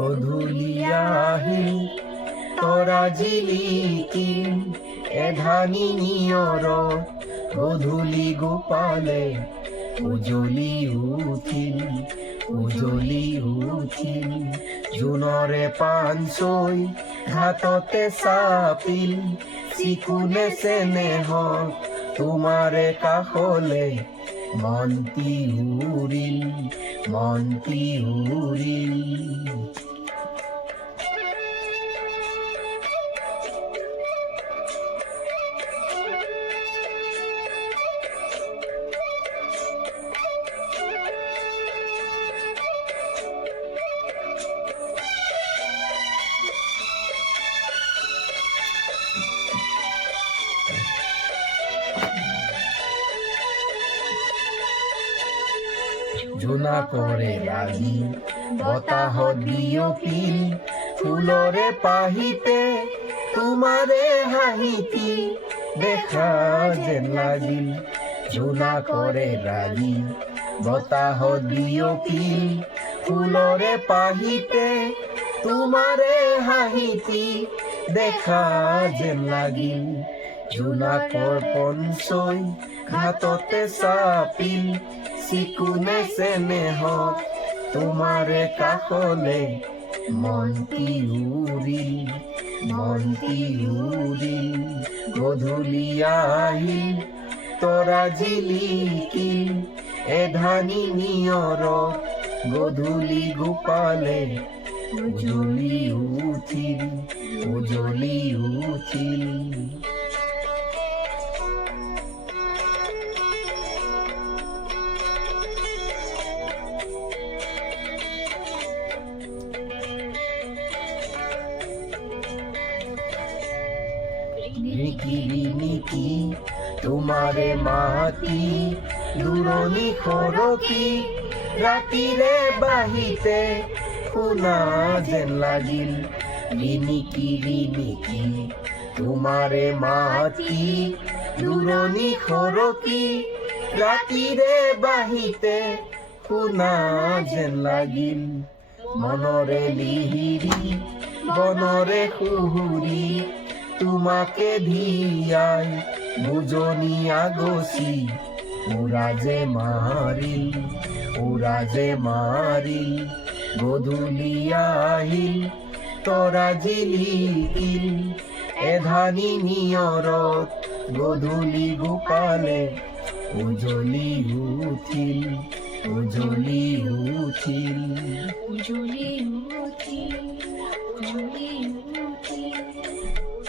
গধূলি আহিল তৰা জিলিকি এধানি নিয়ৰত গধূলি গোপালে উজলি উঠিল জোনৰে পানচৈ ঘাটতে চাপিল চিকুনে চেনেহ তোমাৰে কাষলে মন্তি উৰিল জোনাকৰে লাগি বতাহত বিয়পিল ফুলৰে পাহিতে তোমাৰে হাঁহিতি দেখা যেন লাগিল জোনাকৰে লাগি বতাহত বিয়পিল ফুলৰে পাহিতে তোমাৰে হাঁহিতি দেখা যেন লাগিল জোনাকৰ পঞ্চৈ ঘাটতে চাপিল চিকুনে চেনেহ তোমাৰে কাষলে মন্তি উৰিল গধূলি আহিল তৰা জিলিকি এধানি নিয়ৰত গধূলি গোপালে উজলি উঠিল নিকি তোমাৰে মাতি দূৰণি সৰকি ৰাতিৰে বাহিতে শুনা যেন লাগিল ৰিণিকি তোমাৰে মাতি দূৰণি সৰকি ৰাতিৰে বাহিতে শুনা যেন লাগিল মনৰে লিহিৰি বনৰে সুহুৰি তোমাকে ধিয়াই বুজনি আগচি উৰাজে মাৰিল গধূলি আহিল তৰা জিলিকিল এধানি নিয়ৰত গধূলি গোপালে উজলি উঠিল